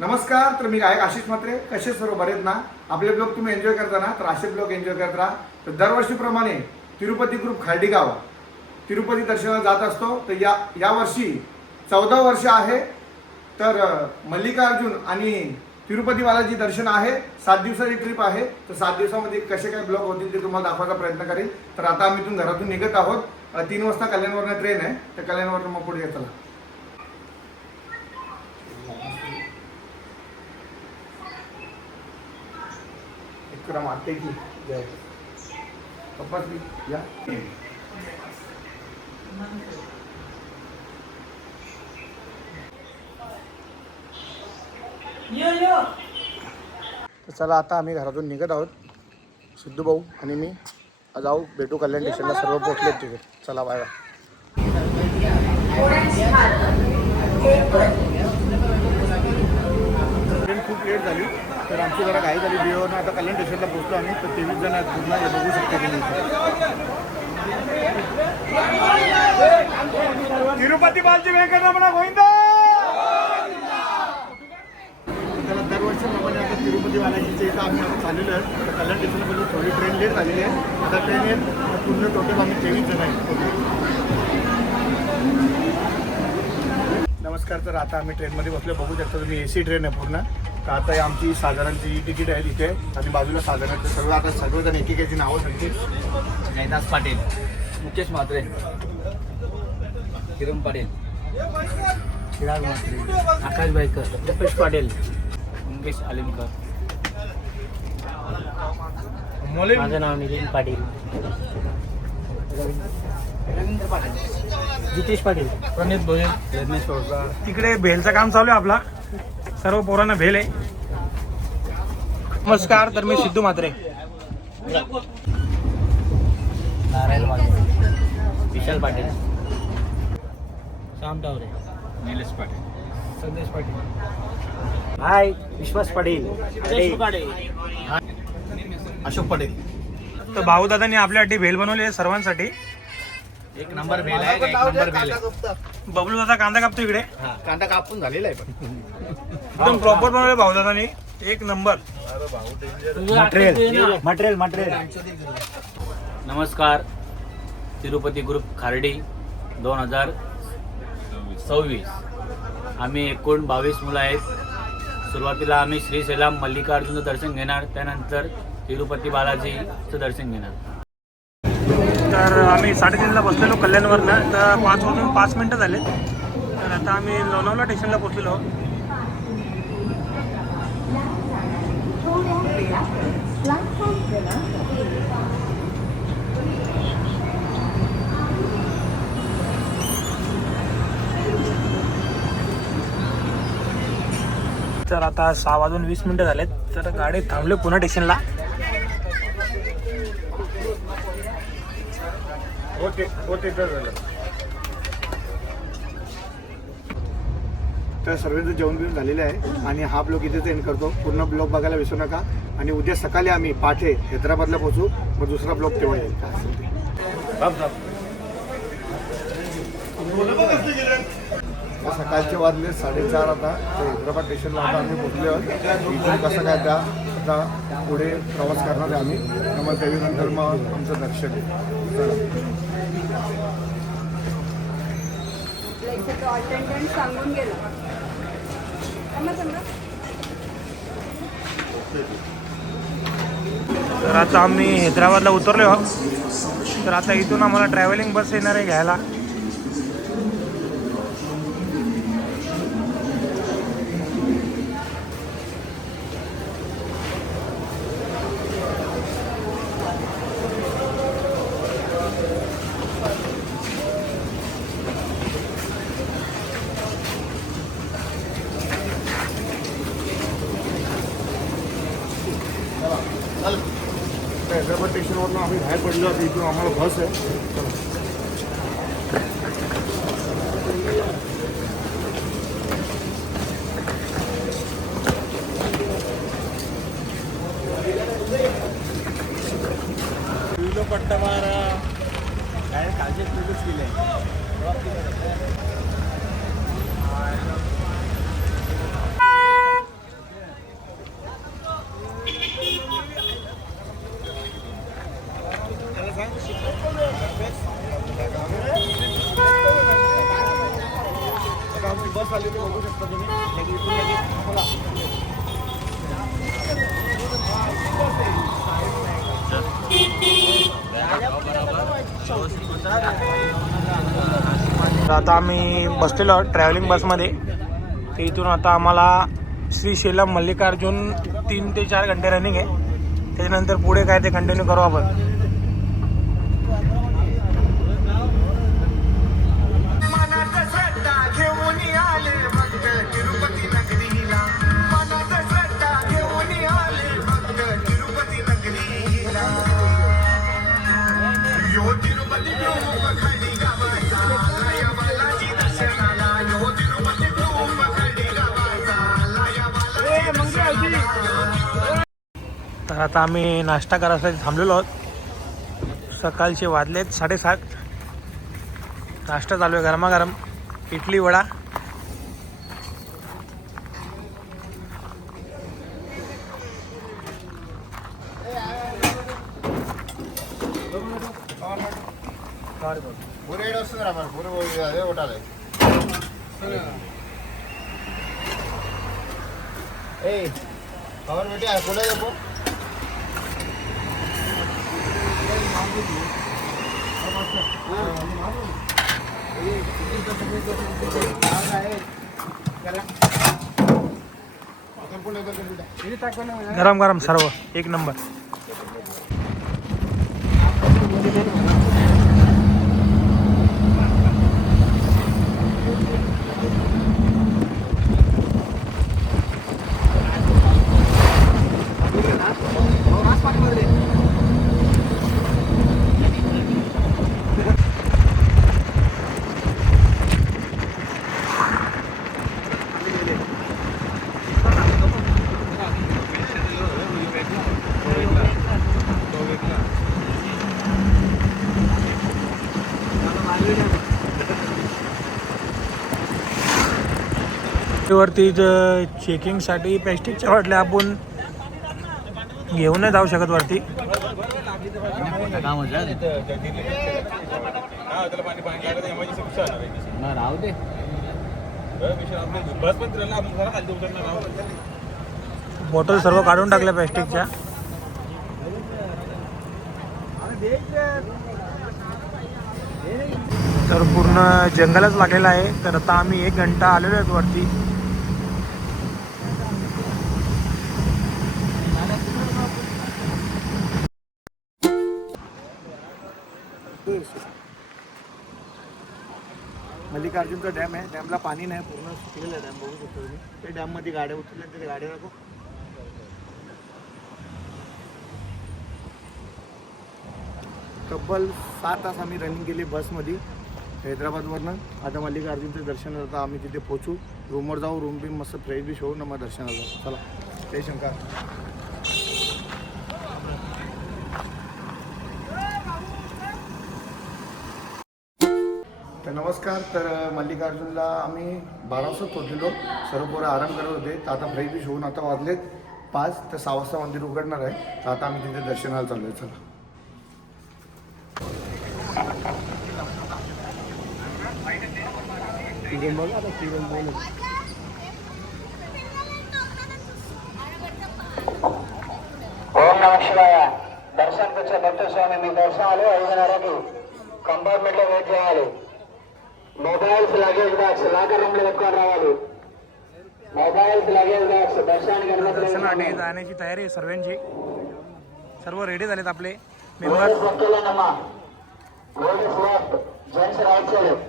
नमस्कार. तर मी गायक आशिष म्हात्रे. कसे सर्व बरेत ना? आपले ब्लॉग तुम्ही एन्जॉय करता ना? तर असे ब्लॉग एन्जॉय करत राहा. तर दरवर्षीप्रमाणे तिरुपती ग्रुप खार्डीगाव तिरुपती दर्शनाला जात असतो. तर या वर्षी 14 वर्ष आहे. तर मल्लिकार्जुन आणि तिरुपती बालाजी दर्शन आहे. 7 दिवसाची ट्रिप आहे. तर 7 दिवसामध्ये कसे काय ब्लॉग होतील ते तुम्हाला दाखवायचा प्रयत्न करेन. तर आता आम्ही इथून घरातून निघत आहोत. 3 वाजता कल्याणवरनं ट्रेन आहे. तर कल्याणवरनं मग पुढे चला. विक्रम आते की जय पप्पा की या तर चला आता आम्ही घरातून निघत आहोत. सिद्धू भाऊ आणि मी जाऊ भेटू कल्याण स्टेशनला. सर्व पोहोचले तिथे. चला बाय बाय. ट्रेन खूप लेट झाली तर आमची जरा घाई झाली. बिओनं आता कल्याण स्टेशनला पोहोचलो आम्ही. तर 23 जण आहेत पूर्ण. हे बघू शकता तुम्ही. तिरुपती बालाजी वेंकटरमण गोविंदा. त्याला दरवर्षीप्रमाणे आता तिरुपती बालाजीच्या इथं आम्ही आता चाललेलो आहे. तर कल्याण स्टेशनला थोडी ट्रेन लेट झालेली आहे. आता ट्रेन येत पूर्ण टोटल आम्ही 23 जण आहेत. नमस्कार. तर आता आम्ही ट्रेनमध्ये बसलो. बघू शकता तुम्ही AC ट्रेन आहे पूर्ण. तर आता आमची साधारणची तिकीट आहे इथे आणि बाजूला साधारण सर्व आता सर्वजण एकेकाची नावं सांगतील. नैनास पाटील, मुकेश म्हात्रे, किरण पाटील, चिराग म्हात्रे, आकाश बाईकर, जपेश पाटील, मंगेश आलिमकर. माझं नाव नितीन पाटील, रवींद्र पाटील, जितेश पाटील, प्रणित भोजे, यज्ञेश पवकार. तिकडे भेलचं काम चालू आहे. आपला सर्व पोरांना भेल आहे. नमस्कार. तर मी सिद्धू म्हात्रे. नारायण वाघ, विशाल पाटील, श्याम टावरे, निलेश पाटील, संदेश पाटील, हाय विश्वास पाटील, अशोक पटेल. तर भाऊदादांनी आपल्यासाठी भेल बनवली आहे सर्वांसाठी. एक नंबर भेल आहे. एक नंबर भेल आहे. बबलू दादा कांदा कापतो इकडे. कांदा कापून झालेला आहे पण एकदम प्रॉपर बनवले भाऊदादांनी. एक नंबर. मटेरियल. नमस्कार. तिरुपती ग्रुप खार्डी 2026. आम्ही एकूण 22 मुलं आहेत. सुरुवातीला आम्ही श्रीशैलम मल्लिकार्जुनचं दर्शन घेणार. त्यानंतर तिरुपती बालाजीचं दर्शन घेणार. तर आम्ही 3:30ला बसलेलो कल्याणवरनं. तर 5 वाजून 5 मिनटं झाले. तर आता आम्ही लोणावळा स्टेशनला पोहोचलेलो. तर आता 6 वाजून 20 मिनटं झालेत. तर गाडी थांबले पुणे स्टेशनला. होते तर सर्वांचं जेवण बिवून झालेलं आहे आणि हा ब्लॉग इथेच एंड करतो. पूर्ण ब्लॉग बघायला विसरू नका. आणि उद्या सकाळी आम्ही पाठे हैदराबादला पोहोचू. मग दुसरा ब्लॉग तेव्हा येईल. काय असेल ते सकाळचे वाजले 4:30. आता ते हैदराबाद स्टेशनला आता आम्ही पोहोचले आहोत. इथून कसं काय त्या आता पुढे प्रवास करणार आहे आम्ही. मग त्याच्यानंतर मग आमचं दर्शन आहे. सांगून गेला. तर आता आम्ही हैदराबादला उतरलो आहोत. तर आता इथून आम्हाला ट्रॅव्हलिंग बस येणार आहे घ्यायला. हैदराबाद स्टेशनवरून आम्ही बाहेर पडलो. इथून आम्हाला बस आहे. पट्टा मारा काय कालचे व्हिडिओज केले. तर आता आम्ही बसलेलो आहोत ट्रॅव्हलिंग बसमध्ये. तर इथून आता आम्हाला श्रीशैलम मल्लिकार्जुन 3 ते 4 घंटे रनिंग आहे. त्याच्यानंतर पुढे काय ते कंटिन्यू करू आपण. तर आता आम्ही नाश्ता करायसाठी थांबलेलो आहोत. सकाळचे वाजलेत 7:30. नाश्ता चालू आहे गरमागरम, इडली वडा. गरम गरम सर्व एक नंबर. वरती चेकिंगसाठी प्लॅस्टिकच्या बाटल्या आपण घेऊन नाही जाऊ शकत वरती. बॉटल सर्व काढून टाकल्या प्लॅस्टिकच्या. तर पूर्ण जंगलच लागलेलं आहे. तर आता आम्ही 1 घंटा आलेलो आहेत वरती. मल्लिकार्जुनचा डॅम आहे. डॅमला पाणी नाही, पूर्ण सुकलेलं आहे डॅम. बघू शकतो तुम्ही. ते डॅममध्ये गाड्या उतरल्या, ते गाड्या नको. तब्बल 7 तास आम्ही रनिंग केली बसमध्ये हैदराबादवरनं. आता मल्लिकार्जुनचं दर्शन होतं. आम्ही तिथे पोचू, रूमवर जाऊ, रूम बी मस्त फ्रेश बी होऊ ना, मग दर्शनाला जाऊ. चला जय शंकर. तर नमस्कार. तर मल्लिकार्जुनला आम्ही 12 वाजता पोचलेलो. सर्व पोरं आराम करत होते. तर आता फ्रेश बी होऊन आता वाजलेत 5. तर 6 वाजता मंदिर उघडणार आहे. तर आता आम्ही तिथे दर्शनाला चाललो आहे. चला. ओम नमः शिवाय. దర్శనానికి వచ్చే భక్త స్వామి మీ దర్శనాలు 5:30కి కంపార్ట్మెంట్లో వెయిట్ చేయాలి. మొబైల్స్ లగేజ్ బ్యాగ్స్ లాకర్ రూమ్లో పెట్టుకొని రావాలి. మొబైల్స్ లగేజ్ బ్యాగ్స్ దర్శనానికి అనుమతి दर्शनासाठी जाण्याची तयारी आहे सर्वांची. सर्व रेडी झालेत आपले मेंबर. లేడీస్ వెక్కిలేనమ్మా. Ladies left, gents right side.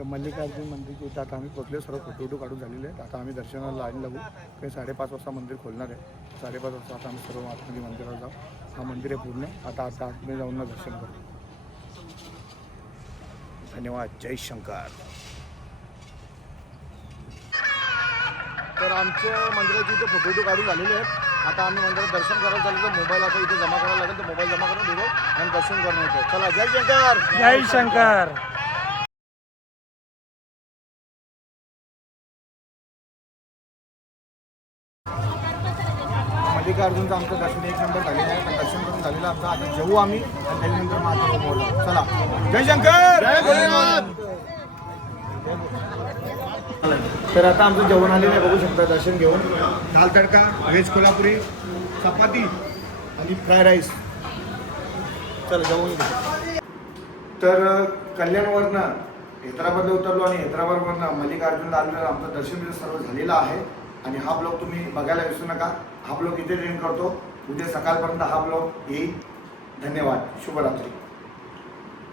तर मल्लिकार्जुन मंदिरच्या इथं आता आम्ही पोचले, सर्व फोटो काढून झालेले आहेत. आता आम्ही दर्शनाला लाईन लागू. काही 5:30 वाजता मंदिर खोलणार आहे. 5:30 वाजता आता आम्ही सर्व आतमध्ये मंदिरावर जाऊ. हा मंदिर आहे पूर्ण. आता आतमध्ये जाऊन ना दर्शन करू. धन्यवाद. जय शंकर. तर आमच्या मंदिराचे इथे फोटो काढून झालेले आहेत. आता आम्ही मंदिरात दर्शन करायला चालू. तर मोबाईल आता इथे जमा करायला लागेल, तर मोबाईल जमा करून देतो आणि दर्शन करून येतो. चला, जय शंकर. जय शंकर. मल्लिकार्जुनचं आमचं दर्शन 1 नंबर झालेलं आहे. पण दर्शन करून झालेलं आमचं. आता जेवू आम्ही आणि त्याच्यानंतर मग आता बोलू. चला, जय शंकर. जय भोलेनाथ. तर आता आमचं जेवण आलेलं आहे, बघू शकता. दर्शन घेऊन दाल तडका, व्हेज कोल्हापुरी, चपाती आणि फ्राय राईस. चला जेवून घेऊ. तर कल्याणवरनं हैदराबादला उतरलो आणि हैदराबादवरनं मल्लिकार्जुनला आलेलं आमचं दर्शन बिर्शन सर्व झालेलं आहे. आणि हा ब्लॉग तुम्ही बघायला विसरू नका. हा ब्लॉग इथे एंड करतो. उद्या सकाळपर्यंत हा ब्लॉग येईल. धन्यवाद. शुभरात्री.